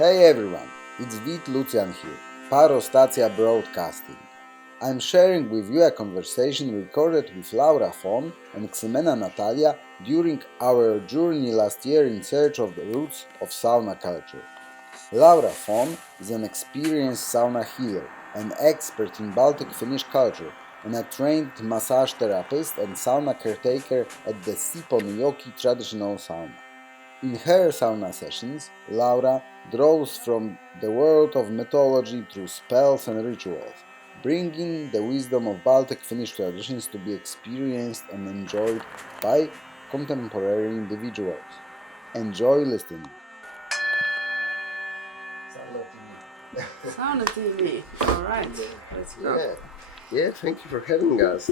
Hey everyone, it's Vít Lucian here, Parostacja Broadcasting. I'm sharing with you a conversation recorded with Laura Foon and Ximena Natalia during our journey last year in search of the roots of sauna culture. Laura Foon is an experienced sauna healer, an expert in Baltic Finnish culture, and a trained massage therapist and sauna caretaker at the Sipponjoki traditional sauna. In her sauna sessions, Laura draws from the world of mythology through spells and rituals, bringing the wisdom of Baltic Finnish traditions to be experienced and enjoyed by contemporary individuals. Enjoy listening. Sauna TV. All right, let's go. Yeah. Thank you for having us.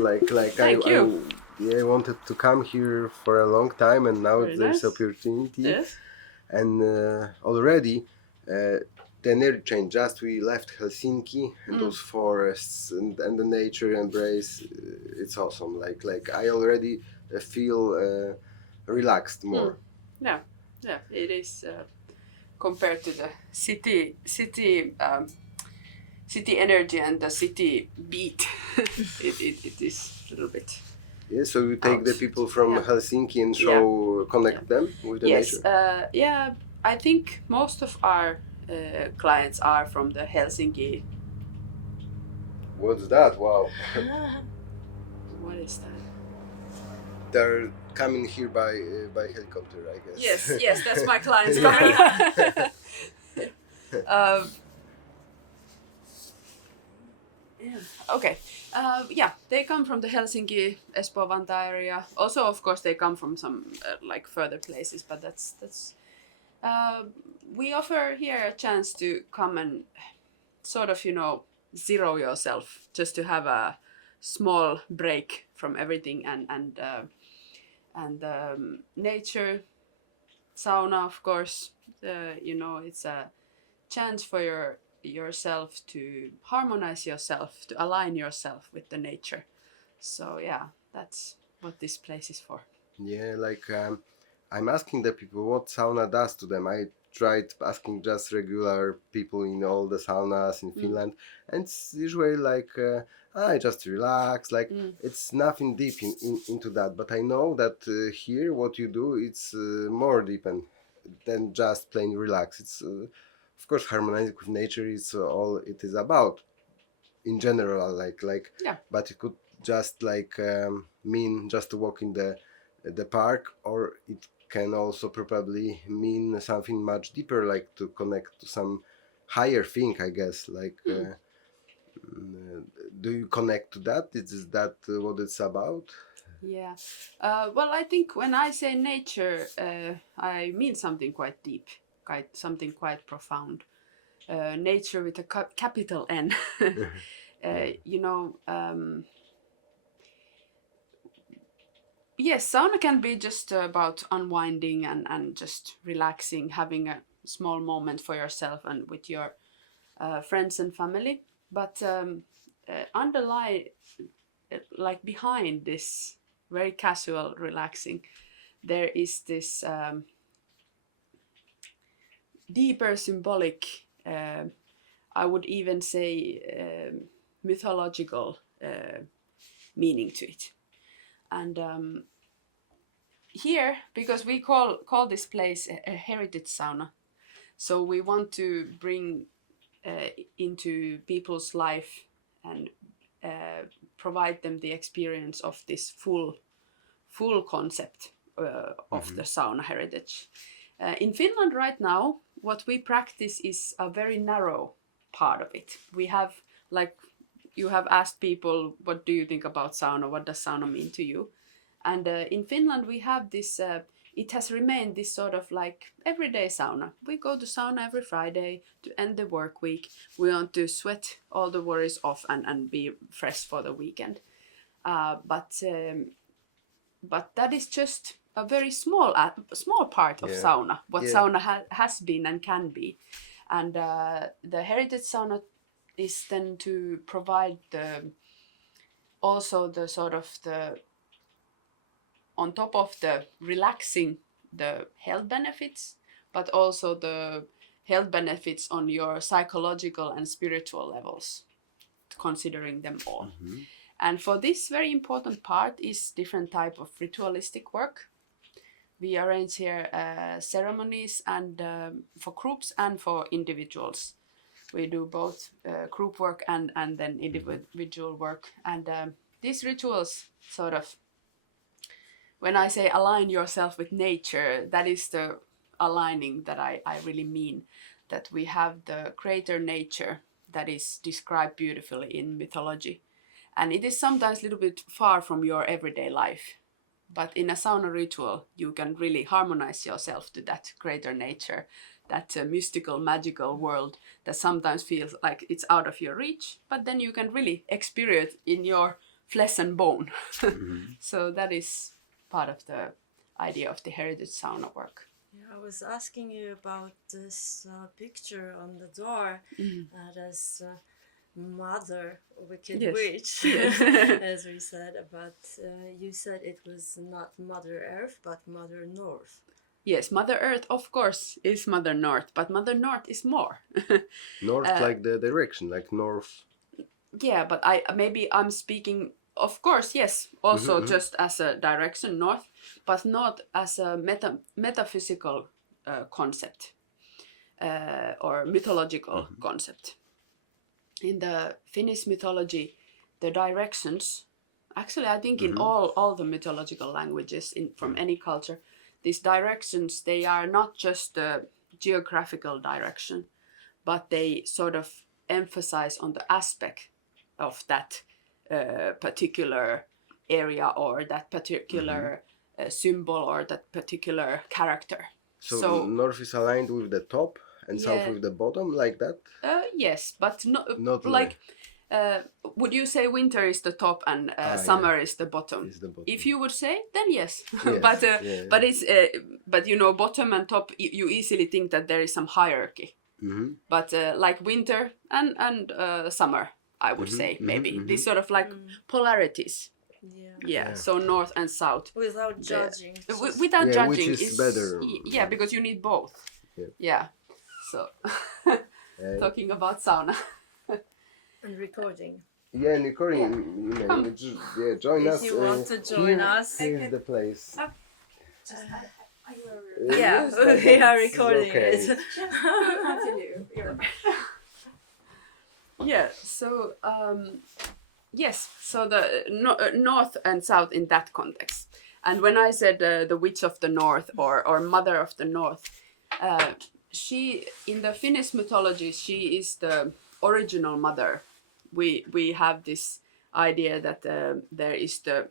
Thank you. I wanted to come here for a long time, and now Very there's nice. opportunity. Yes. And already the energy change. Just we left Helsinki and those forests and the nature embrace. It's awesome. Like I already feel relaxed more. Yeah. It is compared to the city energy and the city beat. it is a little bit. Yeah, so you take the people from Helsinki and connect them with the nature. Yes. I think most of our clients are from the Helsinki. What's that? Wow. What is that? They're coming here by helicopter, I guess. Yes, that's my clients coming. Okay. They come from the Helsinki, Espoo, Vantaa area. Also, of course, they come from some further places, but that's. We offer here a chance to come and sort of, zero yourself, just to have a small break from everything and nature, sauna, of course. It's a chance for yourself to harmonize yourself, to align yourself with the nature. So that's what this place is for. Yeah, I'm asking the people what sauna does to them. I tried asking just regular people in all the saunas in Finland, and it's usually I just relax. It's nothing deep into that. But I know that here what you do, it's more deep than just plain relax. It's of course harmonizing with nature is all it is about in general. But it could just mean just to walk in the park, or it can also probably mean something much deeper, like to connect to some higher thing, I guess. Do you connect to that? Is that what it's about? Yeah. Well, I think when I say nature, I mean something quite deep, something quite profound. Nature with a capital N. Yes, sauna can be just about unwinding and just relaxing, having a small moment for yourself and with your friends and family. But underlie, behind this very casual relaxing, there is this deeper symbolic, I would even say mythological meaning to it. And here, because we call this place a heritage sauna, so we want to bring into people's life and provide them the experience of this full concept of the sauna heritage. In Finland right now, what we practice is a very narrow part of it. We have, you have asked people, what do you think about sauna? What does sauna mean to you? And in Finland, we have this, it has remained this sort of everyday sauna. We go to sauna every Friday to end the work week. We want to sweat all the worries off and be fresh for the weekend. But that is just a very small part of sauna, what sauna has been and can be. And the heritage sauna is then to provide on top of the relaxing, the health benefits, but also the health benefits on your psychological and spiritual levels, considering them all. Mm-hmm. And for this very important part is different type of ritualistic work. We arrange here ceremonies and for groups and for individuals. We do both group work and then individual work. And these rituals sort of, when I say align yourself with nature, that is the aligning that I really mean. That we have the greater nature that is described beautifully in mythology. And it is sometimes a little bit far from your everyday life. But in a sauna ritual, you can really harmonize yourself to that greater nature, that mystical, magical world that sometimes feels like it's out of your reach, but then you can really experience it in your flesh and bone. Mm-hmm. So that is part of the idea of the heritage sauna work. Yeah, I was asking you about this picture on the door as Mother Wicked Yes. Witch, Yes. as we said, but you said it was not Mother Earth but Mother North. Yes, Mother Earth, of course, is Mother North, but Mother North is more. North, like the direction, like north. Yeah, but I'm speaking, of course, yes, also just as a direction north, but not as a metaphysical concept or mythological concept. In the Finnish mythology, the directions, actually I think in all the mythological languages from any culture, these directions, they are not just the geographical direction, but they sort of emphasize on the aspect of that particular area or that particular symbol or that particular character. So north is aligned with the top and south Yeah. with the bottom, like that? Yes, but Not like, would you say winter is the top and summer is the bottom? Is the bottom. If you would say, then yes. Yes, but yeah. but it's but you know, bottom and top, you easily think that there is some hierarchy. Mm-hmm. But like winter and summer, I would say maybe these sort of like polarities. Yeah. Yeah. So north and south. Without judging. Without Yeah, judging, which is better. Yeah, because you need both. Yeah. So talking about sauna. And recording. Yeah, and recording, join If us. you want to join us. Here's the place. Yeah, Yes, that- we are that's recording okay. it. Continue. Yeah. So yes. So the north and south in that context. And when I said the witch of the north or mother of the north, she in the Finnish mythology she is the original mother. We have this idea that there is the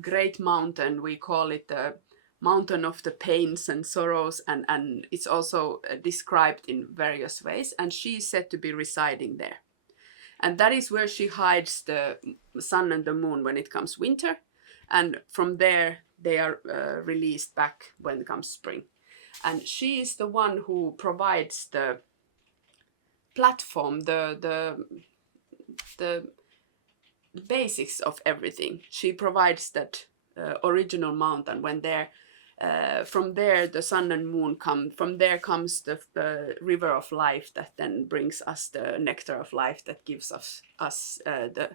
great mountain. We call it the mountain of the pains and sorrows, and it's also described in various ways. And she is said to be residing there, and that is where she hides the sun and the moon when it comes winter, and from there they are released back when it comes spring. And she is the one who provides the platform, the basics of everything. She provides that original mountain. When there, from there the sun and moon come. From there comes the river of life that then brings us the nectar of life that gives us the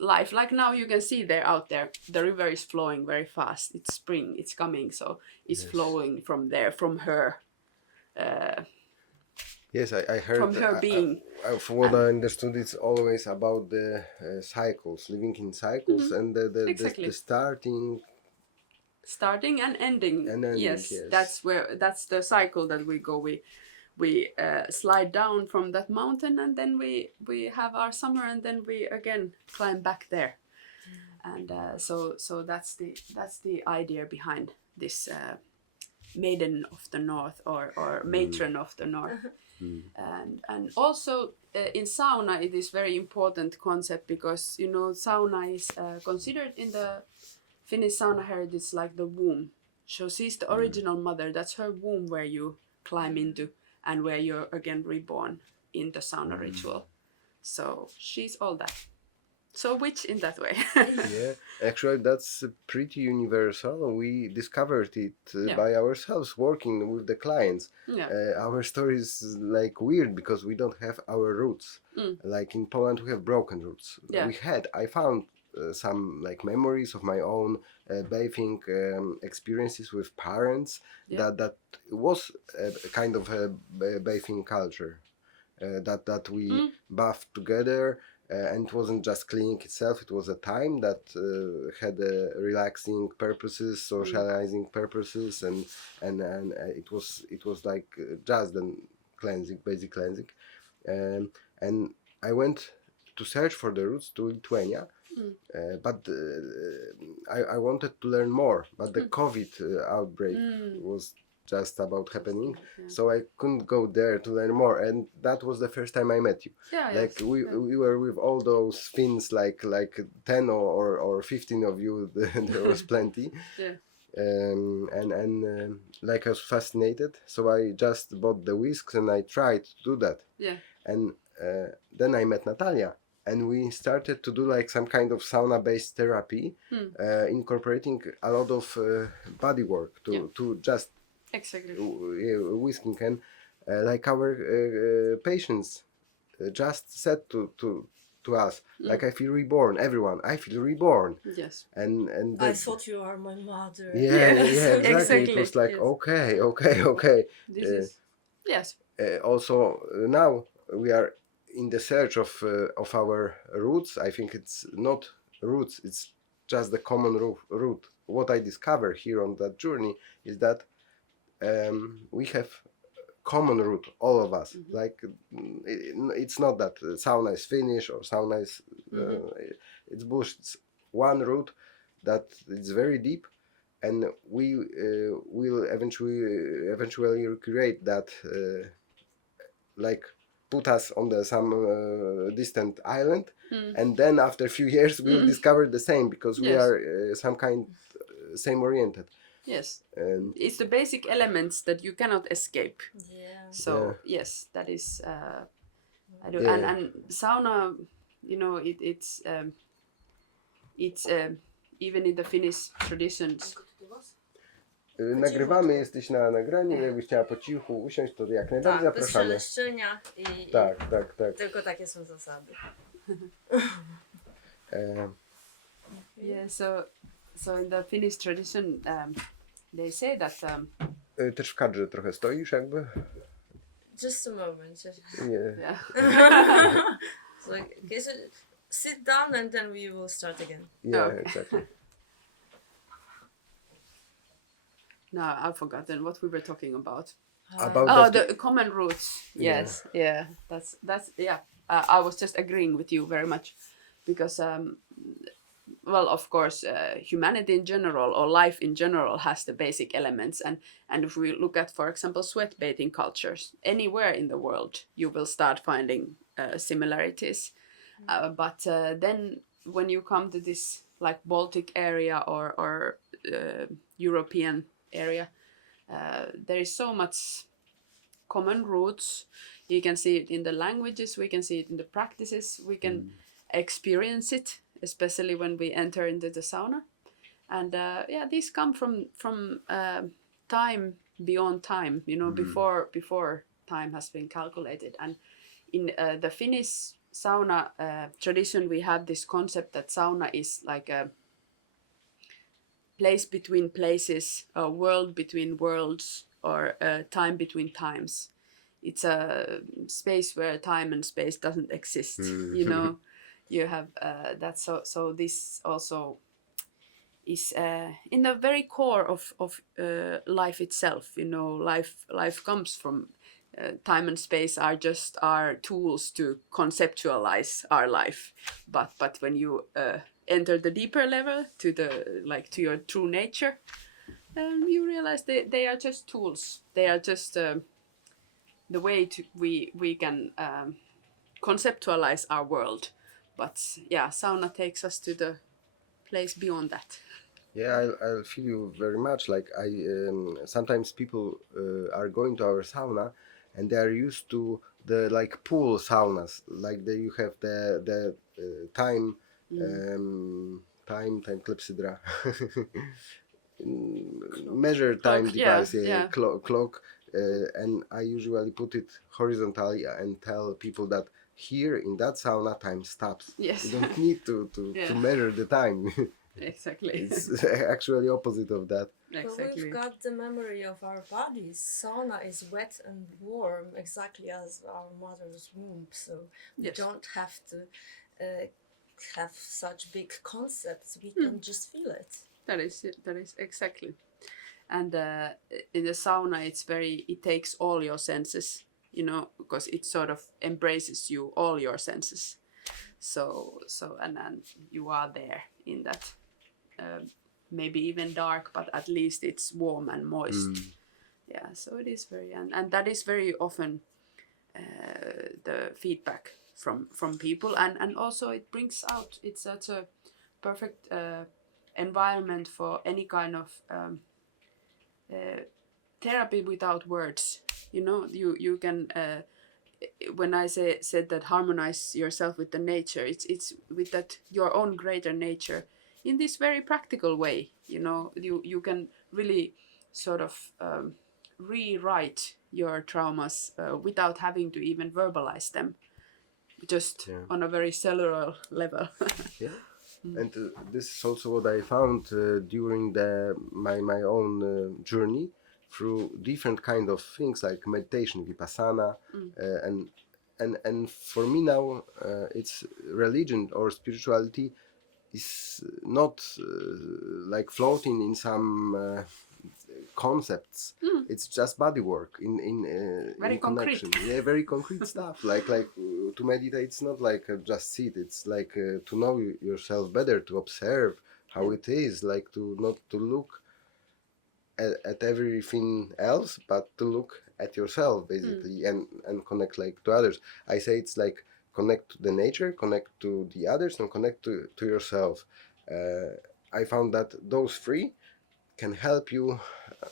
life. Like now you can see there out there, the river is flowing very fast. It's spring, it's coming, so it's flowing from there, from her. Yes, I heard. From her being. From what I understood, it's always about the cycles, living in cycles, and the Exactly. the Starting and ending. And ending, yes, yes. that's the cycle that we go. We slide down from that mountain, and then we have our summer, and then we again climb back there. And so that's the idea behind this maiden of the north or matron of the north. And also in sauna it is very important concept, because you know sauna is considered in the Finnish sauna heritage like the womb. So she's the original mother. That's her womb where you climb into and where you're again reborn in the sauna ritual. So she's all that. So which in that way? Yeah, actually, that's pretty universal. We discovered it Yeah. by ourselves, working with the clients. Yeah. Our story is like weird because we don't have our roots. Mm. Like in Poland, we have broken roots. Yeah. I found some like memories of my own bathing experiences with parents. Yeah. That was a kind of a bathing culture. That we bathed together. And it wasn't just cleaning itself, it was a time that had relaxing purposes, socializing purposes, and it was like just a cleansing, basic cleansing. And I went to search for the routes to Lithuania, but I wanted to learn more, but the COVID outbreak was just about happening, so I couldn't go there to learn more, and that was the first time I met you. Yeah, Like yes, we were with all those Finns, like 10 or 15 of you. There was plenty. Yeah. And like I was fascinated, so I just bought the whisks and I tried to do that. Yeah. And then I met Natalia, and we started to do like some kind of sauna-based therapy, incorporating a lot of body work to just Exactly. whisking, and like our patients just said to us, like, I feel reborn. Everyone, I feel reborn. Yes. And I thought you are my mother. yeah, exactly. Exactly, It was like, yes. okay. This is yes. Also, now we are in the search of our roots. I think it's not roots; it's just the common root. What I discover here on that journey is that we have common root, all of us. Like it's not that sauna is Finnish or sauna is it's bullshit. It's one root that is very deep, and we will eventually recreate that, like put us on some distant island, and then after a few years we will discover the same, because we Yes. are some kind same oriented. Yes. And It's the basic elements that you cannot escape. Yeah. So yes, that is I do. Yeah. And sauna, you know, it's even in the Finnish traditions. Nagrywamy, jesteś na nagraniu, jakbyś chciała po cichu usiąść, to jak najbardziej Tak, bez zapraszamy. szeleszczenia i Tak. tylko takie są zasady. Yeah. So in the Finnish tradition, they say that Też w kadrze trochę stoisz jakby? Just a moment. Nie. yeah. So, okay, so sit down and then we will start again. Yeah, Okay. exactly. No, I've forgotten what we were talking about. About Oh, that- the common roots. Yes, yeah. That's yeah. I was just agreeing with you very much, because well, of course, humanity in general, or life in general, has the basic elements, and if we look at, for example, sweat bathing cultures anywhere in the world, you will start finding similarities. But then when you come to this like Baltic area or European area, there is so much common roots. You can see it in the languages, we can see it in the practices, we can experience it, especially when we enter into the sauna. And yeah, these come from time beyond time, you know, before time has been calculated. And in the Finnish sauna tradition, we have this concept that sauna is like a place between places, a world between worlds, or time between times. It's a space where time and space doesn't exist. You know, you have that. So this also is in the very core of life itself. You know, life comes from time and space are just our tools to conceptualize our life. But when you enter the deeper level to to your true nature, you realize they are just tools. They are just the way we can conceptualize our world. But yeah, sauna takes us to the place beyond that. Yeah, I feel you very much. Like sometimes people are going to our sauna, and they are used to the like pool saunas. Like you have the time time klepsydra. Measure time device, clock, and I usually put it horizontally and tell people that here in that sauna time stops. Yes. You don't need to measure the time. Exactly. It's actually opposite of that. But Exactly. we've got the memory of our bodies. Sauna is wet and warm, exactly as our mother's womb. So we Yes. don't have to have such big concepts. We can just feel it. That is exactly. And in the sauna, it takes all your senses, because it sort of embraces you, all your senses. So and you are there in that, maybe even dark, but at least it's warm and moist. Yeah, so it is very, and that is very often the feedback from people, and also it brings out, it's such a perfect environment for any kind of therapy without words. You can when I said that harmonize yourself with the nature, it's with that your own greater nature in this very practical way. You can really sort of rewrite your traumas without having to even verbalize them, just on a very cellular level. Yeah. And this is also what I found during my own journey through different kind of things like meditation, vipassana, and for me now it's religion or spirituality is not like floating in some concepts. It's just body work in Very connection. concrete. Very concrete stuff. Like to meditate, it's not like just sit. It's like to know yourself better, to observe how it is, like to not to look at everything else, but to look at yourself basically, and connect like to others. I say it's like connect to the nature, connect to the others, and connect to yourself. I found that those three can help you,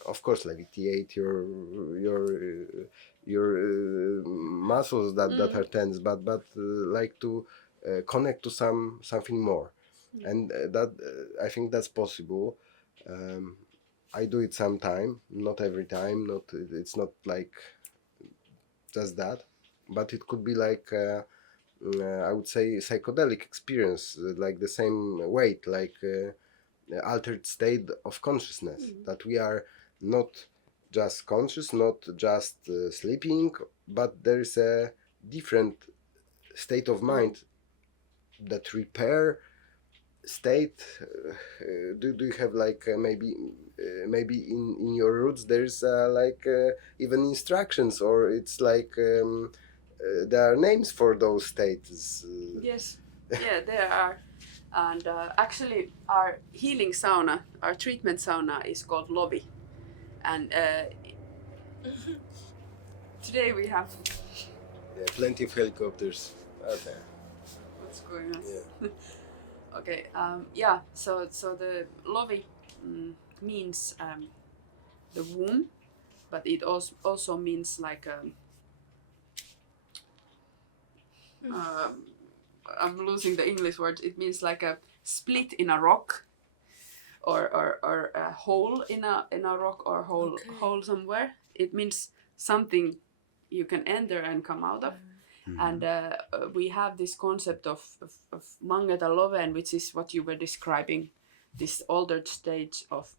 of course, alleviate your muscles that are tense, but like to connect to something more, and that I think that's possible. I do it sometime, not every time. It's not like just that, but it could be like I would say psychedelic experience, like the same weight, like. Altered state of consciousness, that we are not just conscious, not just sleeping, but there is a different state of mind, that repair state. Do you have like maybe in your roots there's like even instructions, or it's like there are names for those states? Yes, yeah, there are. And actually, our healing sauna, our treatment sauna, is called Lovi. And today we have... Plenty of helicopters out there. What's going on? Yeah. Okay, so the Lovi means the womb, but it also means like... I'm losing the English word. It means like a split in a rock, or a hole in a rock, or hole somewhere. It means something you can enter and come out of. And we have this concept of mangeta loven, which is what you were describing, this altered stage of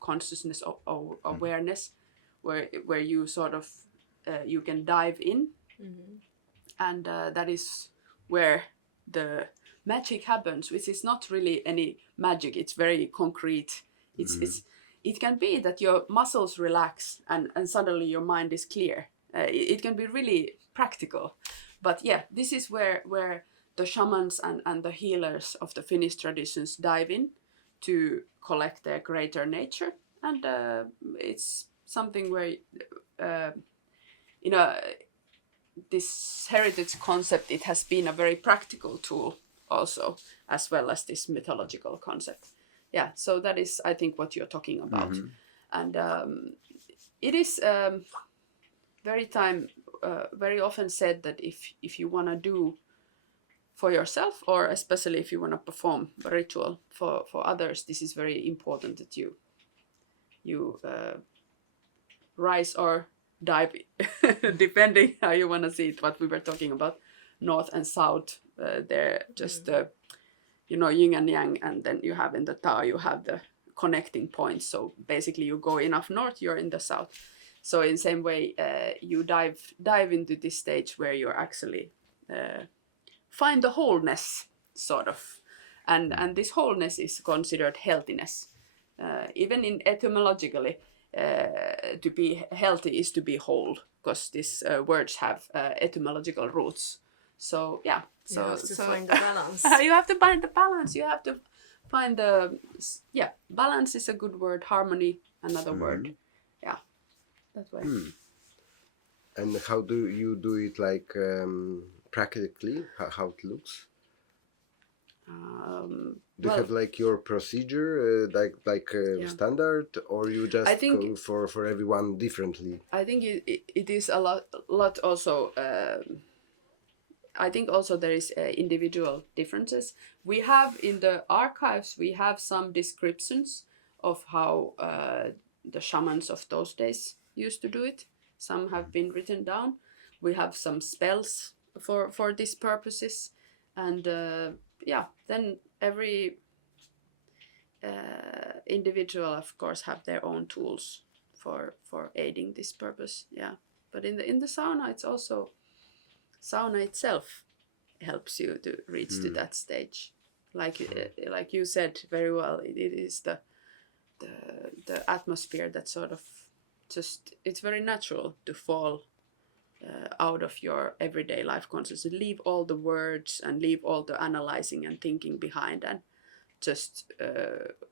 consciousness, of awareness, where you sort of you can dive in. And that is where the magic happens, which is not really any magic. It's very concrete. It can be that your muscles relax and suddenly your mind is clear. It can be really practical. But yeah, this is where the shamans and the healers of the Finnish traditions dive in to collect their greater nature. And it's something where, this heritage concept, it has been a very practical tool also, as well as this mythological concept. Yeah, so that is, I think, what you're talking about. And it is very often said that if you want to do for yourself, or especially if you want to perform a ritual for others, this is very important that you rise or dive, depending how you want to see it. What we were talking about, north and south, they're just yin and yang, and then you have in the Tao, you have the connecting points. So basically, you go enough north, you're in the south. So in the same way, you dive into this stage where you're actually find the wholeness, sort of, and this wholeness is considered healthiness. Even in etymologically, to be healthy is to be whole, because these words have etymological roots. So yeah, so you have to find the balance. you have to find the balance. You have to find the balance is a good word. Harmony, another word. Yeah, that way. And how do you do it, like practically? How it looks? Do you have like your procedure, like standard, or you just go for everyone differently? I think it is a lot also. I think also there is individual differences. We have in the archives, we have some descriptions of how the shamans of those days used to do it. Some have been written down. We have some spells for these purposes, and then every individual, of course, have their own tools for aiding this purpose. Yeah, but in the sauna, it's also sauna itself helps you to reach to that stage. Like you said very well, it is the atmosphere that sort of just, it's very natural to fall out of your everyday life consciousness, leave all the words and leave all the analyzing and thinking behind, and just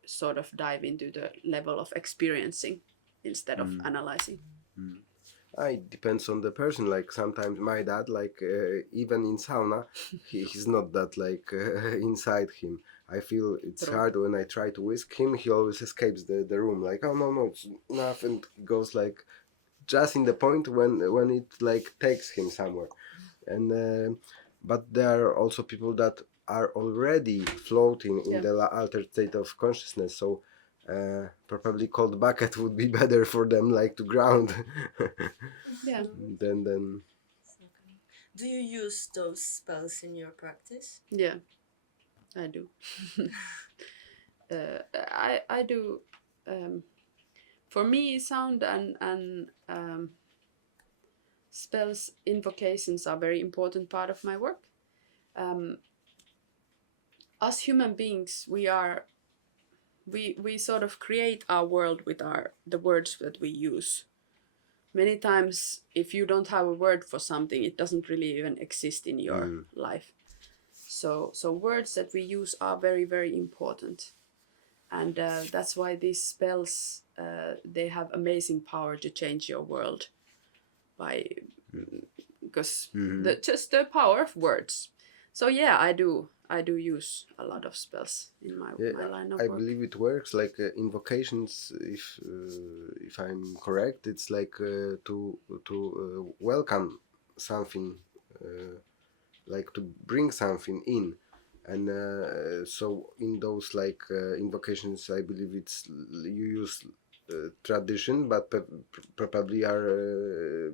sort of dive into the level of experiencing instead of analyzing. It depends on the person. Like sometimes my dad, like even in sauna, he's not that like inside him. I feel it's hard when I try to whisk him. He always escapes the room. Like, oh no, it's enough, and goes like just in the point when it like takes him somewhere. And but there are also people that are already floating in the altered state of consciousness. So probably cold bucket would be better for them, like to ground. Yeah. Then. Do you use those spells in your practice? Yeah, I do. I do. For me, sound and spells, invocations are very important part of my work. Us human beings, we sort of create our world with the words that we use. Many times, if you don't have a word for something, it doesn't really even exist in your life. So words that we use are very, very important. And that's why these spells, they have amazing power to change your world because just the power of words. So yeah, I do use a lot of spells in my line of work. I believe it works like invocations. If I'm correct, it's like to welcome something, like to bring something in, and so in those like invocations, I believe you use tradition, but probably are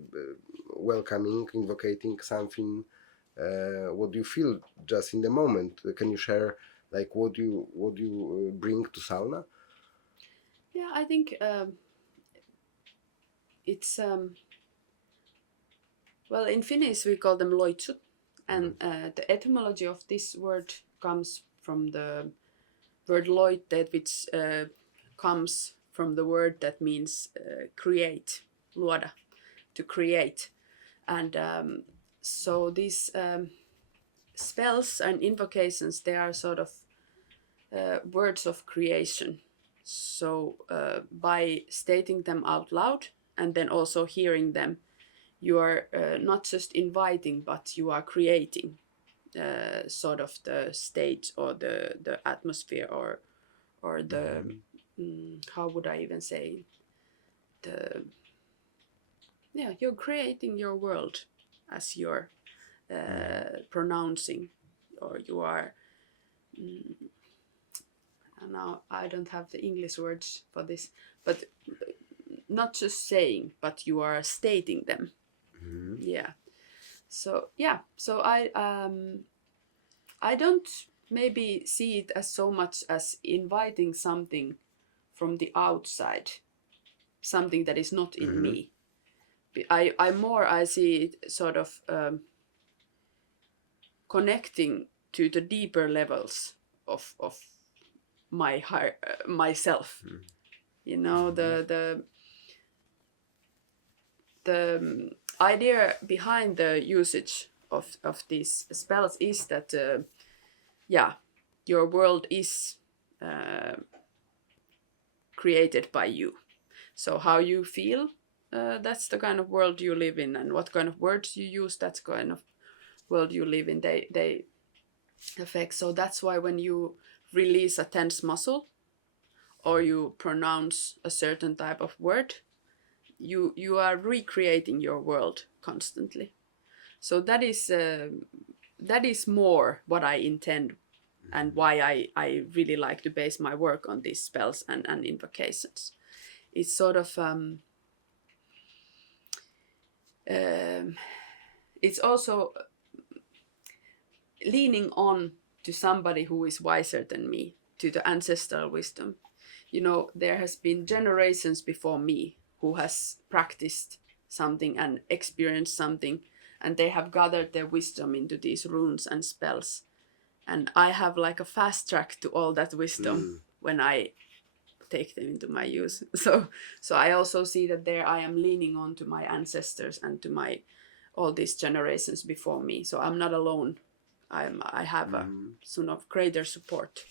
welcoming, invocating something. What do you feel just in the moment? Can you share like what you bring to sauna? Yeah, I think it's well, in Finnish we call them loitsut, and the etymology of this word comes from the word loitteet, which comes from the word that means create, luoda, to create, and so these spells and invocations, they are sort of words of creation. So by stating them out loud and then also hearing them, you are not just inviting, but you are creating sort of the state or the atmosphere or the how would I even say you're creating your world as you're pronouncing or you are. Now I don't have the English words for this, but not just saying, but you are stating them. Mhm. Yeah. So I don't maybe see it as so much as inviting something from the outside, something that is not in me. I see it sort of connecting to the deeper levels of myself. You know, the idea behind the usage of these spells is that your world is created by you. So how you feel, that's the kind of world you live in, and what kind of words you use, that's kind of world you live in. They affect. So that's why when you release a tense muscle or you pronounce a certain type of word, you are recreating your world constantly. So that is more what I intend, and why I really like to base my work on these spells and invocations. It's sort of it's also leaning on to somebody who is wiser than me, to the ancestral wisdom. You know, there has been generations before me who has practiced something and experienced something, and they have gathered their wisdom into these runes and spells. And I have like a fast track to all that wisdom when I take them into my use. So I also see that there I am leaning on to my ancestors and to my all these generations before me. So I'm not alone. I have a sort of greater support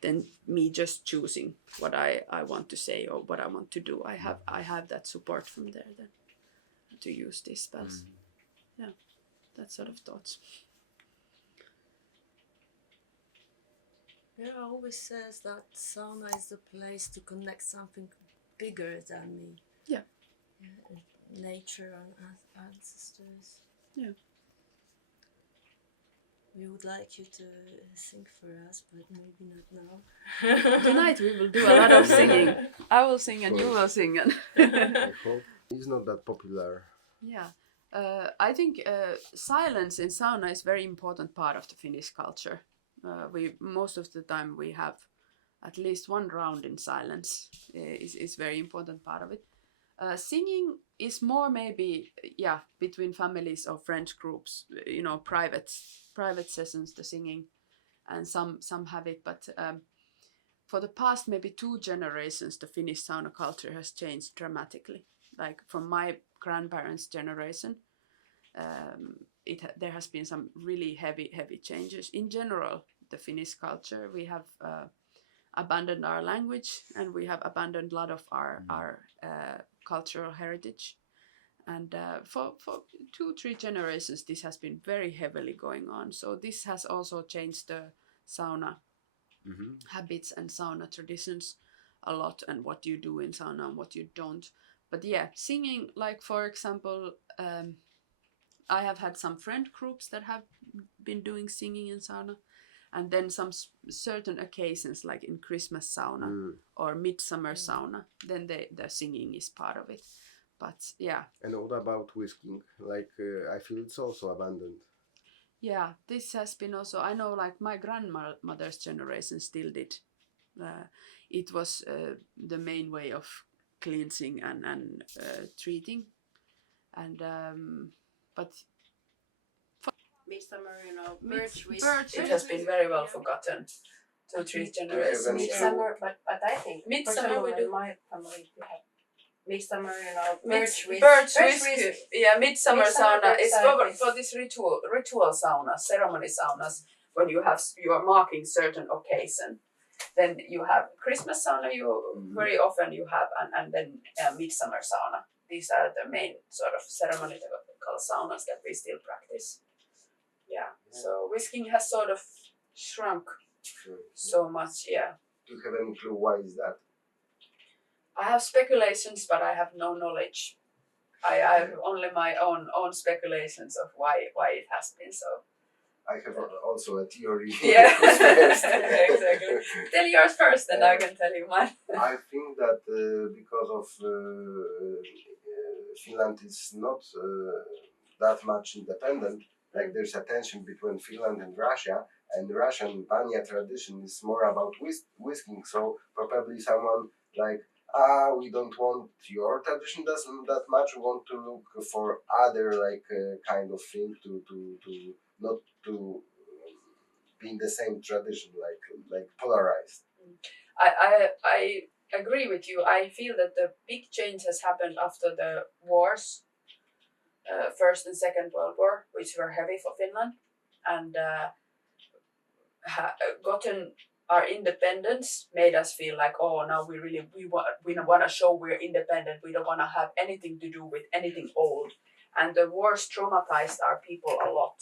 than me just choosing what I want to say or what I want to do. I have that support from there then to use these spells. Yeah, that sort of thoughts. Yeah, I always says that sauna is the place to connect something bigger than me. Yeah. Nature and ancestors. Yeah. We would like you to sing for us, but maybe not now. Tonight we will do a lot of singing. I will sing and you will sing. And I hope it's not that popular. yeah. I think silence in sauna is very important part of the Finnish culture. We most of the time we have at least one round in silence. Is very important part of it. Singing is more maybe between families or friends groups. You know, private sessions, the singing, and some have it. But for the past maybe 2 generations, the Finnish sauna culture has changed dramatically. Like from my grandparents' generation, there has been some really heavy changes. In general, the Finnish culture, we have abandoned our language and we have abandoned a lot of our cultural heritage. And for 2-3 generations, this has been very heavily going on. So this has also changed the sauna habits and sauna traditions a lot, and what you do in sauna and what you don't. But yeah, singing, like for example, I have had some friend groups that have been doing singing in sauna, and then some certain occasions like in Christmas sauna or midsummer sauna, then the singing is part of it. But yeah. And what about whisking? Like I feel it's also abandoned. Yeah, this has been also, I know like my grandmother's generation still did. It was the main way of cleansing and treating. And but Midsummer, birch it has been very well forgotten. 2-3 generations. Midsummer, but I think Midsummer we do. in my family we have midsummer, birch whisk. Yeah, midsummer sauna is exactly. for this ritual saunas, ceremony saunas, when you are marking certain occasion. Then you have Christmas sauna, very often you have, and then midsummer sauna. These are the main sort of ceremonial saunas that we still practice. Yeah. So whisking has sort of shrunk so much. Yeah. Do you have any clue why is that? I have speculations, but I have no knowledge. I have only my own speculations of why it has been so. I have also a theory. Yeah, Who's first? exactly. Tell yours first, then I can tell you mine. I think that because of Finland is not that much independent, like there's a tension between Finland and Russia, and Russian banya tradition is more about whisking, so probably someone like, we don't want your tradition that much, we want to look for other like kind of thing to not to be in the same tradition, like polarized. I agree with you. I feel that the big change has happened after the wars, First and Second World War, which were heavy for Finland, and gotten our independence made us feel like, oh, now we want to show we're independent. We don't want to have anything to do with anything old, and the wars traumatized our people a lot.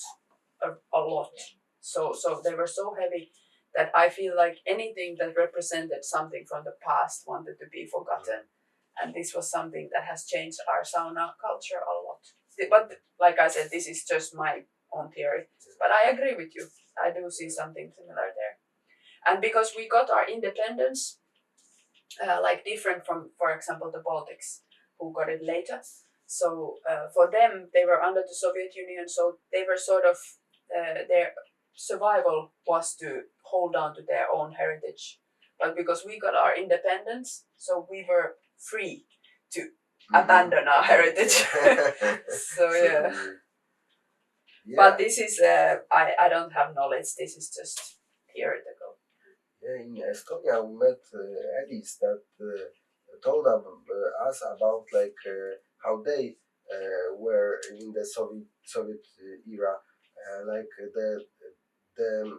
So they were so heavy that I feel like anything that represented something from the past wanted to be forgotten. And this was something that has changed our sauna culture a lot. But like I said, this is just my own theory. But I agree with you. I do see something similar there. And because we got our independence, like different from, for example, the Baltics, who got it later. So for them, they were under the Soviet Union, so they were sort of, their survival was to hold on to their own heritage. But because we got our independence, so we were free to abandon our heritage. So yeah. But this is, I don't have knowledge, this is just theoretical. Yeah, in Estonia we met Eddies that told us about like how they were in the Soviet era, like the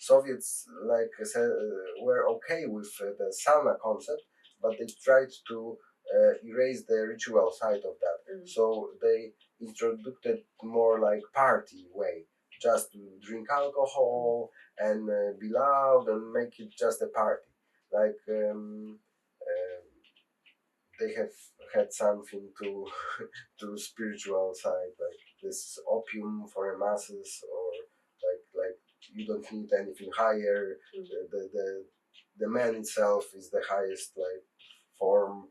Soviets like were okay with the sauna concept, but they tried to erase the ritual side of that. So they introduced more like party way, just to drink alcohol and be loud and make it just a party. Like they have had something to to spiritual side, like this opium for the masses, or like you don't need anything higher. The man itself is the highest like form.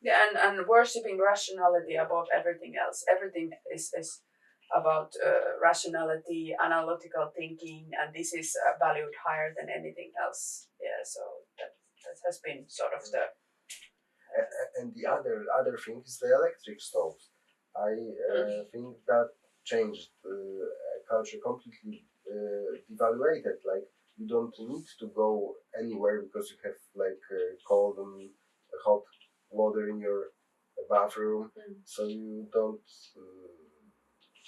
Yeah, and worshipping rationality above everything else. Everything is about rationality, analytical thinking, and this is valued higher than anything else. Yeah, so that has been sort of the. And the other thing is the electric stoves. I think that changed culture completely. Devaluated. Like you don't need to go anywhere because you have like cold and hot water in your bathroom, so you don't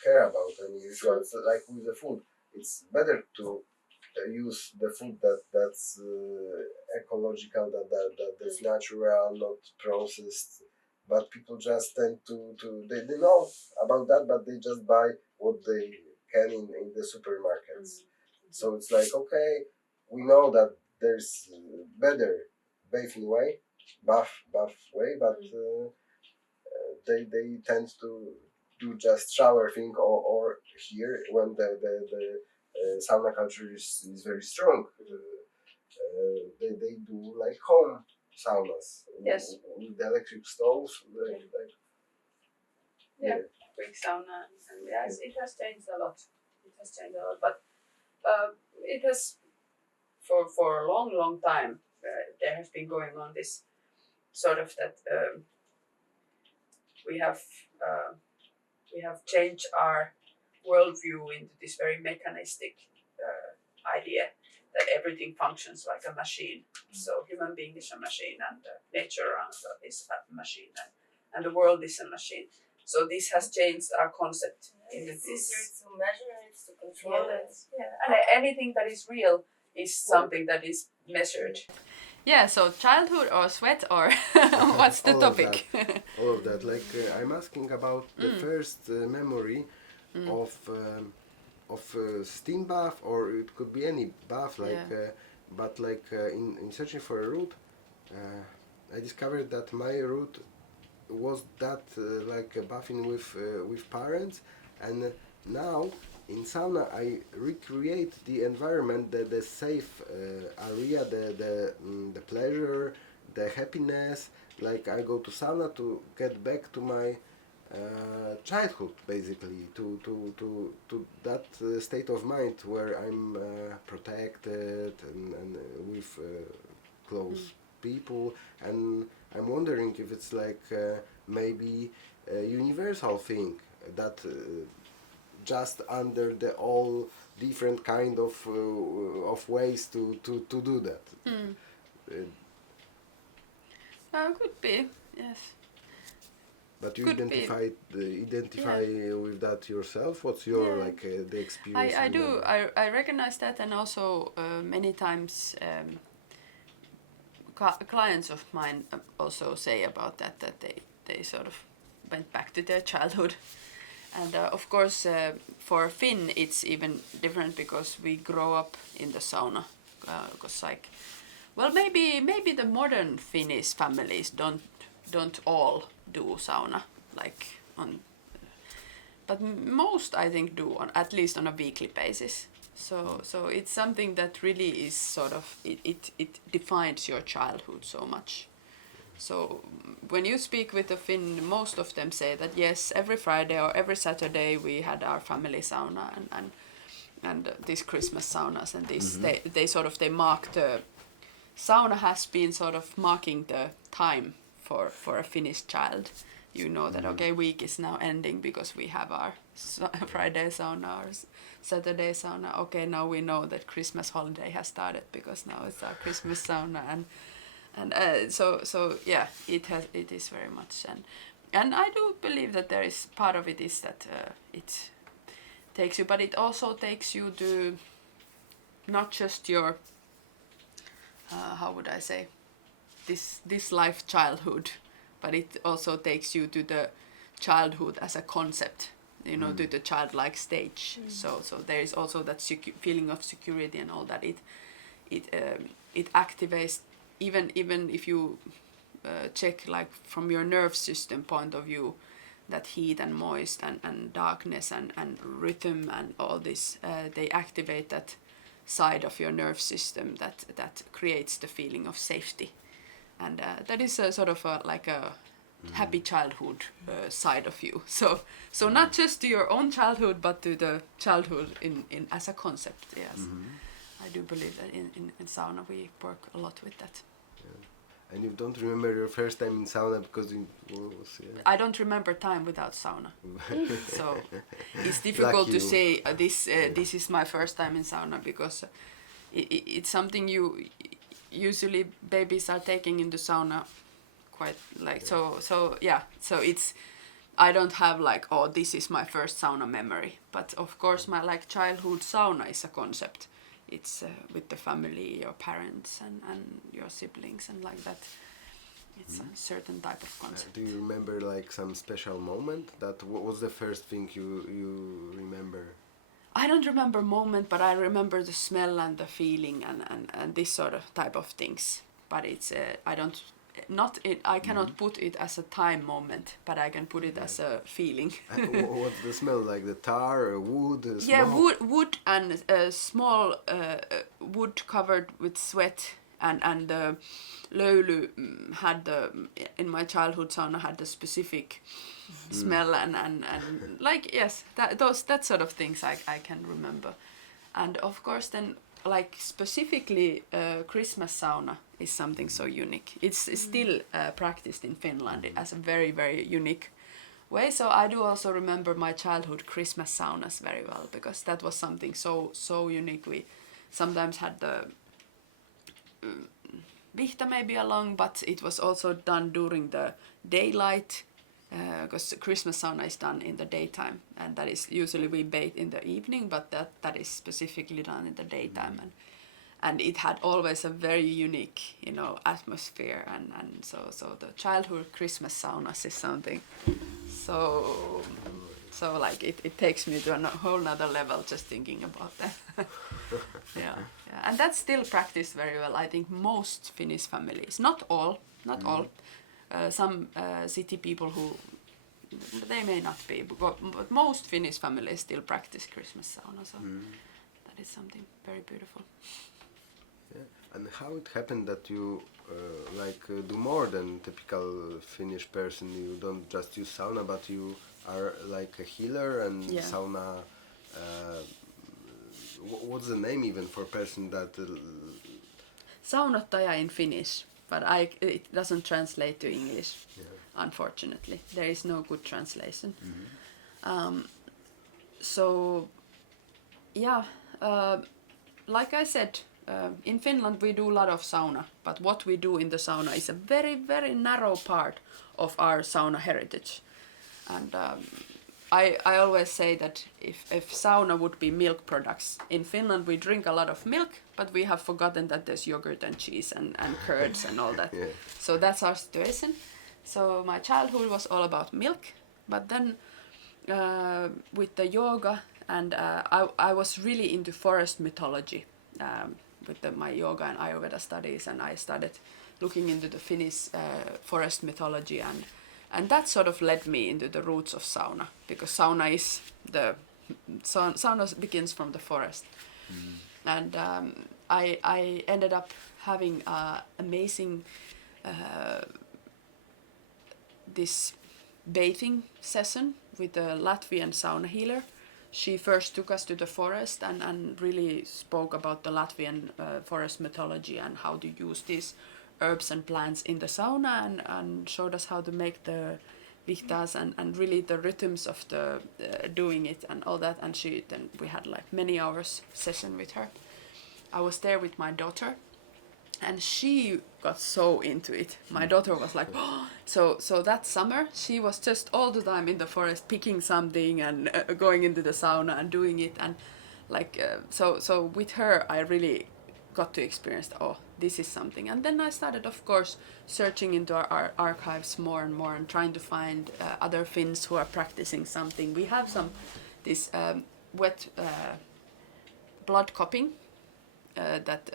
care about any rituals. Like with the food, it's better to use the food that's ecological, that's natural, not processed. But people just tend to they know about that, but they just buy what they can in the supermarkets. So it's like, okay, we know that there's better bathing way, bath way, but they tend to do just shower thing, or here when the sauna culture is very strong. They do like home saunas. Yes. With the electric stoves. Quick sauna, and yes, it has changed a lot. But it has for a long time. There has been going on this sort of that we have changed our worldview into this very mechanistic idea that everything functions like a machine. So human being is a machine, and nature around is a machine, and the world is a machine. So this has changed our concept. It's easier to measure it, to control it. Yeah, and anything that is real is something that is measured. Yeah, so childhood or sweat or what's the topic? All of that. Like I'm asking about the first memory of steam bath, or it could be any bath. Like, but like in searching for a route, I discovered that my route was that like bathing with parents, And now in sauna I recreate the environment, the safe area, the pleasure, the happiness. Like I go to sauna to get back to my childhood, basically, to that state of mind where I'm protected and with close people. And I'm wondering if it's like maybe a universal thing that just under the all different kind of ways to do that. Could be, yes. But you Could be. identify with that yourself. What's your like the experience? I do. I recognize that, and also many times clients of mine also say about that they sort of went back to their childhood. And of course, for Finn, it's even different because we grow up in the sauna. Because maybe the modern Finnish families don't all do sauna but most I think do at least on a weekly basis. So it's something that really is sort of it defines your childhood so much. So when you speak with a Finn, most of them say that yes, every Friday or every Saturday we had our family sauna and these Christmas saunas and this they mark the sauna has been sort of marking the time for a Finnish child. You know that okay, week is now ending because we have our Friday sauna or Saturday sauna. Okay, now we know that Christmas holiday has started because now it's our Christmas sauna and so yeah, it is very much and I do believe that there is part of it is that it takes you, but it also takes you to not just your how would I say this life childhood, but it also takes you to the childhood as a concept, you know, to the childlike stage. So there is also that feeling of security and all that. It activates even if you check like from your nerve system point of view, that heat and moist and darkness and rhythm and all this, they activate that side of your nerve system that creates the feeling of safety. And that is a sort of like a happy childhood side of you. So not just to your own childhood, but to the childhood in as a concept. Yes, I do believe that in sauna we work a lot with that. Yeah. And you don't remember your first time in sauna because you was, I don't remember time without sauna. So it's difficult to say this is my first time in sauna because it's something you usually babies are taking into sauna quite like so it's I don't have like this is my first sauna memory, but of course my like childhood sauna is a concept. It's with the family, your parents and your siblings and like that. It's a certain type of concept. Do you remember like some special moment? What was the first thing you remember? I don't remember moment, but I remember the smell and the feeling and this sort of type of things. But it's I cannot put it as a time moment, but I can put it as a feeling. What's the smell like? The tar or wood? Yeah, wood and small wood covered with sweat and the löyly had in my childhood sauna had the specific smell and like yes that sort of things I can remember. And of course then like specifically Christmas sauna is something so unique. It's still practiced in Finland as a very very unique way. So I do also remember my childhood Christmas saunas very well because that was something so unique. We sometimes had the vihta maybe along, but it was also done during the daylight because Christmas sauna is done in the daytime, and that is usually we bathe in the evening, but that is specifically done in the daytime, and it had always a very unique atmosphere, and so the childhood Christmas saunas is something so like it takes me to a whole nother level just thinking about that. yeah and that's still practiced very well. I think most Finnish families, not all, some city people who they may not be, but most Finnish families still practice Christmas sauna, so that is something very beautiful. Yeah. And how it happened that you do more than typical Finnish person? You don't just use sauna, but you are like a healer and sauna. What's the name even for a person that? Saunottaja in Finnish, but it doesn't translate to English. Yeah. Unfortunately, there is no good translation. Like I said, in Finland we do a lot of sauna, but what we do in the sauna is a very, very narrow part of our sauna heritage. And I always say that if sauna would be milk products, in Finland we drink a lot of milk, but we have forgotten that there's yogurt and cheese and curds and all that. Yeah. So that's our situation. So my childhood was all about milk, but then with the yoga and I was really into forest mythology with my yoga and Ayurveda studies, and I started looking into the Finnish forest mythology, and that sort of led me into the roots of sauna, because sauna begins from the forest. And I ended up having amazing this bathing session with a Latvian sauna healer. She first took us to the forest and really spoke about the Latvian forest mythology and how to use these herbs and plants in the sauna, and showed us how to make the vihtas and really the rhythms of the doing it and all that. And then we had like many hours session with her. I was there with my daughter, and she got so into it. My daughter was like, oh! So that summer she was just all the time in the forest picking something and going into the sauna and doing it, and so with her I really got to experience, this is something. And then I started, of course, searching into our archives more and more and trying to find other Finns who are practicing something. We have this wet blood cupping that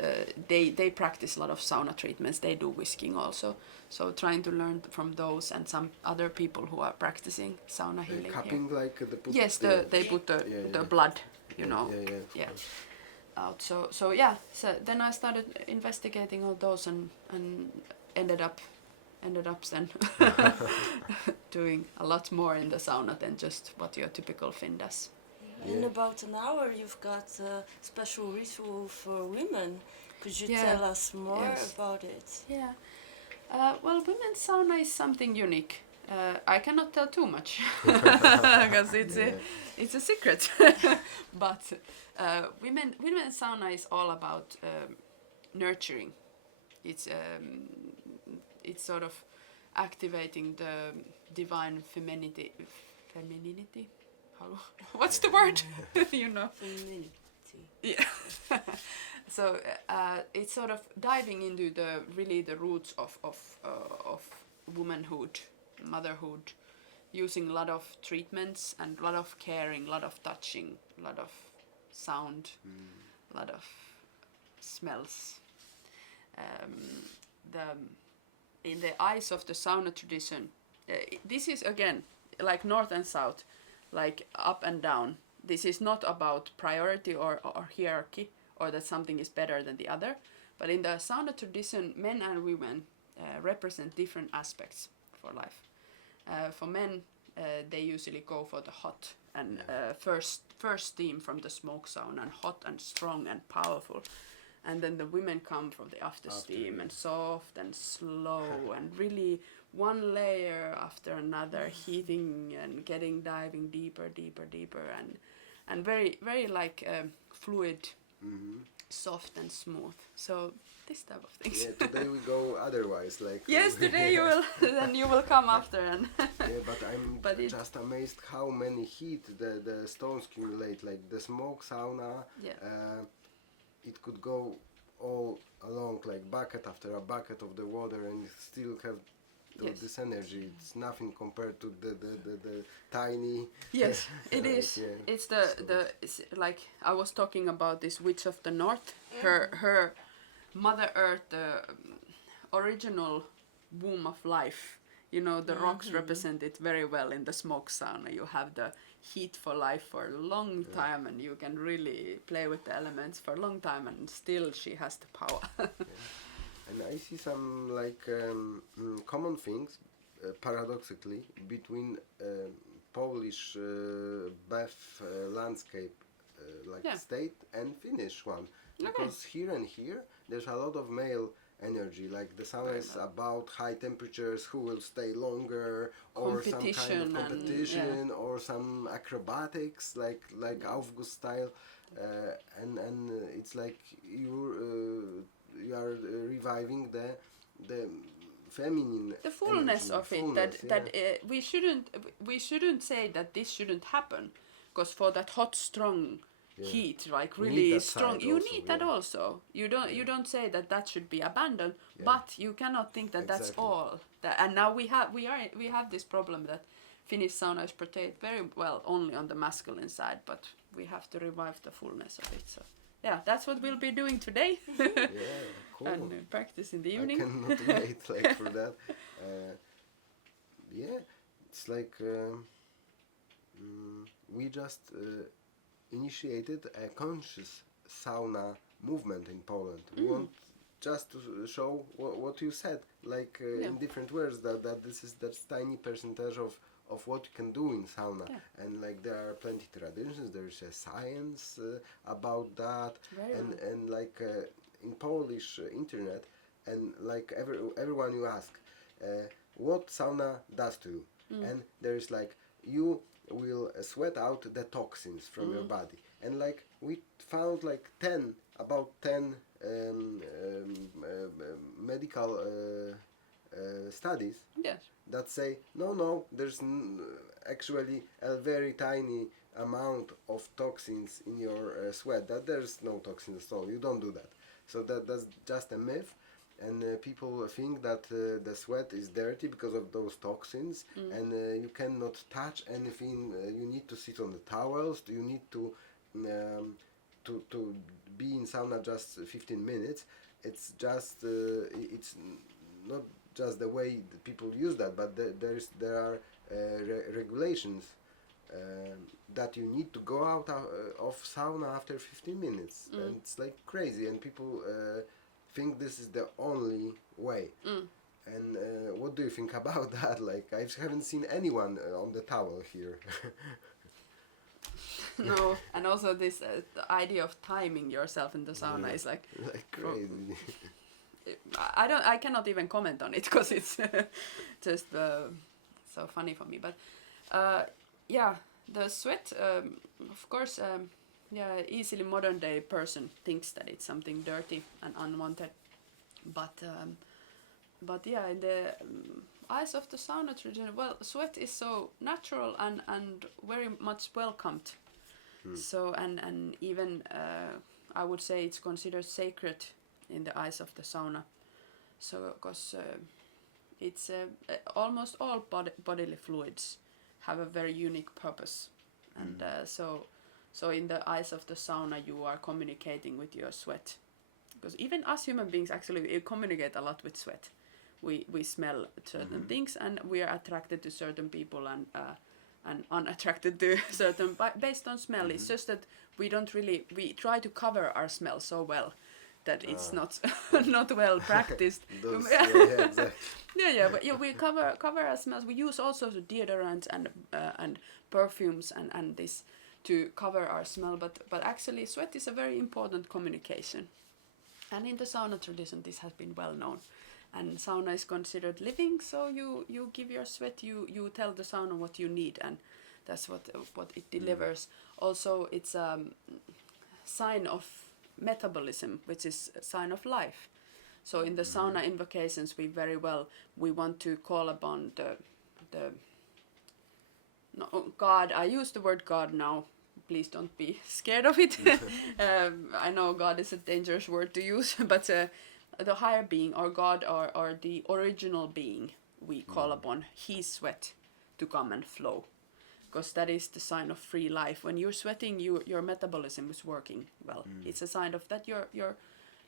they practice a lot of sauna treatments. They do whisking also. So trying to learn from those and some other people who are practicing sauna healing. Cupping here. Like the put. Yes, they put the blood, you know. Yeah. Out. So then I started investigating all those and ended up then doing a lot more in the sauna than just what your typical Finn does. In about an hour you've got a special ritual for women. Could you tell us more about it? Yeah. Well, women's sauna is something unique. I cannot tell too much because it's a secret. But women's sauna is all about nurturing. It's sort of activating the divine femininity. What's the word? You know. Femininity. Yeah. So it's sort of diving into the roots of womanhood, motherhood, using a lot of treatments and a lot of caring, a lot of touching, a lot of sound, a lot of smells. In the eyes of the sauna tradition, this is again like north and south, like up and down. This is not about priority or hierarchy, or that something is better than the other. But in the sauna tradition, men and women represent different aspects for life. For men, they usually go for the hot and first steam from the smoke sauna, and hot and strong and powerful. And then the women come from the after steam and soft and slow and really one layer after another, heating and diving deeper and very, very like fluid, soft and smooth. So this type of things. Yeah, today we go otherwise. Like yes, today you will. Then you will come after and. Yeah, but I'm just amazed how many heat the stones accumulate. Like the smoke sauna. Yeah. It could go all along, like bucket after a bucket of the water, and still have this energy. It's nothing compared to the tiny. Yes, it is. Yeah. It's it's like I was talking about this witch of the north. Her Mother Earth, the original womb of life, You know, the rocks represent it very well in the smoke sauna. You have the heat for life for a long time, and you can really play with the elements for a long time, and still she has the power. And I see some common things, paradoxically, between Polish bath landscape state and Finnish one. Because here there's a lot of male energy, like the sauna is about high temperatures, who will stay longer, or some kind of competition, or some acrobatics, like Aufguss style, and it's like you are reviving the feminine, the fullness energy, of it. That we shouldn't say that this shouldn't happen, because for that hot, strong heat, like really strong, you need that also. You don't say that should be abandoned, but you cannot think that that's all. And now we have this problem that Finnish sauna is portrayed very well only on the masculine side, but we have to revive the fullness of it. So yeah, that's what we'll be doing today. Yeah, cool. And practice in the evening. I cannot wait for that. It's like we just initiated a conscious sauna movement in Poland. We want just to show what you said, in different words, that this is that tiny percentage of what you can do in sauna, and there are plenty traditions. There's a science about that, and in Polish internet, and everyone you ask what sauna does to you, and there's you will sweat out the toxins from your body, and we found about 10 medical studies that say no, there's actually a very tiny amount of toxins in your sweat, that there's no toxins at all, you don't do that. So that's just a myth, and people think that the sweat is dirty because of those toxins, and you cannot touch anything, you need to sit on the towels, you need to be in sauna just 15 minutes. It's just it's not just the way that people use that, but there are regulations that you need to go out of sauna after 15 minutes, and it's crazy, and people think this is the only way. And what do you think about that? I haven't seen anyone on the towel here. No, and also this the idea of timing yourself in the sauna is crazy. I cannot even comment on it because it's just so funny for me. But the sweat, of course, easily modern day person thinks that it's something dirty and unwanted, but in the eyes of the sauna tradition, sweat is so natural and very much welcomed. So and even I would say it's considered sacred in the eyes of the sauna. So because it's almost all bodily fluids have a very unique purpose, and so in the eyes of the sauna you are communicating with your sweat, because even us human beings actually communicate a lot with sweat. We smell certain things, and we are attracted to certain people and unattracted to certain based on smell. It's just that we try to cover our smell so well that it's not well practiced. Exactly. But we cover our smells. We use also deodorants and perfumes and this to cover our smell, but actually sweat is a very important communication, and in the sauna tradition this has been well known. And sauna is considered living, so you give your sweat, you tell the sauna what you need, and that's what it delivers. Also, it's a sign of metabolism, which is a sign of life. So in the sauna invocations, we want to call upon the God. I use the word God now. Please don't be scared of it. I know God is a dangerous word to use, but the higher being or God or the original being, we call upon his sweat to come and flow, because that is the sign of free life. When you're sweating, your metabolism is working well. It's a sign of that your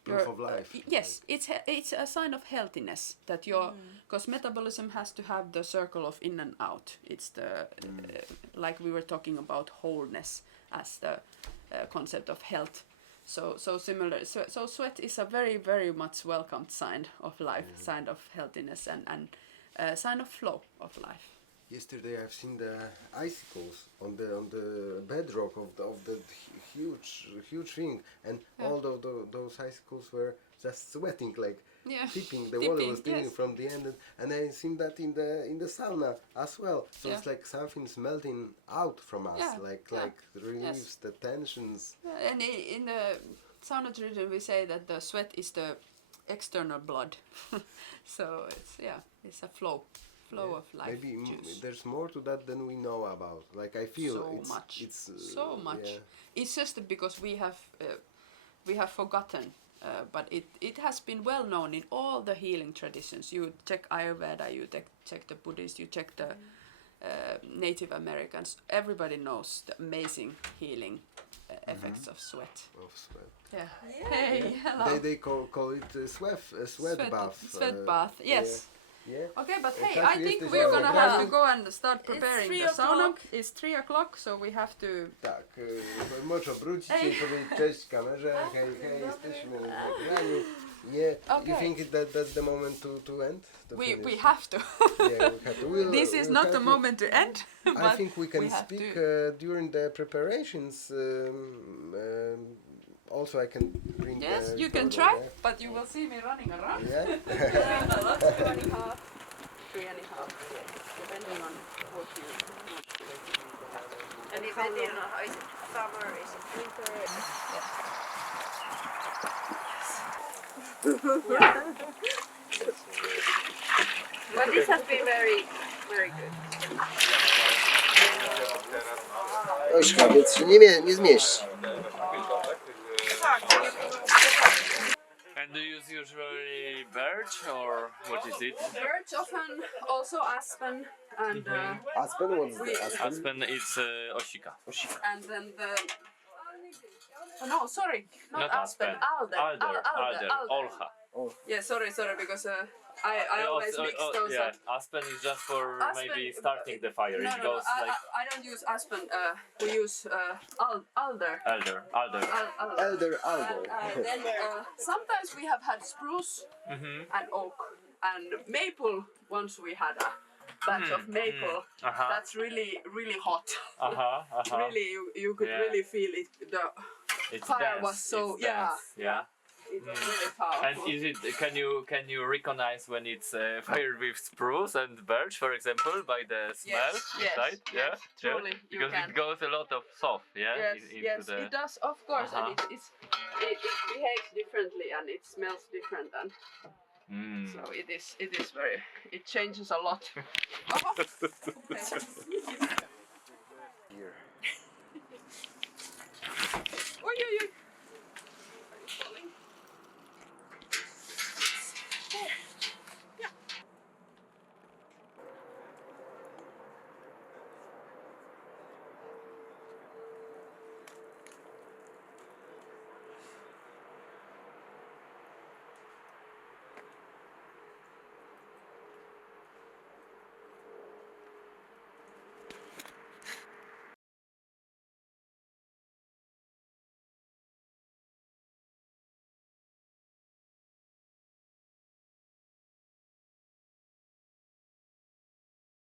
Proof of life. Yes, it's a sign of healthiness that your because metabolism has to have the circle of in and out. It's the like we were talking about wholeness as the concept of health. So similar. So sweat is a very, very much welcomed sign of life, sign of healthiness, and sign of flow of life. Yesterday I've seen the icicles on the bedrock of the huge thing, and all those icicles were just sweating, like tipping. The water was tipping from the end, and I seen that in the sauna as well. So it's like something's melting out from us, like relieves the tensions. And in the sauna tradition, we say that the sweat is the external blood. So it's a flow of life. Maybe juice. there's more to that than we know about. Like I feel it's so much. Yeah. It's just because we have forgotten. But it has been well known in all the healing traditions. You check Ayurveda, you check the Buddhists, you check the Native Americans. Everybody knows the amazing healing effects of sweat. Yeah. Hey, hello. They call it sweat bath. Sweat bath. Yes. Yeah. Okay, but hey, I think we're gonna have to go and start preparing the sauna. It's 3 o'clock, so we have to... Tak, może wrócić i powiedzieć cześć kamerze, hej, jesteśmy na nagraniu. Do you think that's the moment to end? We have to. Yeah, we have to. This is not the moment to end. I think we can speak during the preparations. Also, I can bring. Yes, you can try, but you will see me running around. Yeah. 2.5, 3.5, depending on what you. And depending on how is it summer, is it winter? But this has been very, very good. Oj, więc się nie zmieści. And do you use usually birch or what is it? Birch, often also aspen, and Aspen, what's the aspen? Aspen is osika. and then the. Oh, no, sorry, not aspen. Alder. Olcha. Yeah, sorry, because I always mix those up. Aspen is just for Aspen, maybe starting the fire. No, It goes like I don't use aspen. We use alder. alder. Elder. Then sometimes we have had spruce and oak and maple. Once we had a batch of maple. That's really, really hot. Really, you could really feel it. The fire was so It was really powerful. And is it? Can you recognize when it's fired with spruce and birch, for example, by the smell inside? Yes, truly, you because can. it goes a lot of soft, Yes, it does, of course, and it behaves differently and it smells different, and so it is very. It changes a lot. Okay.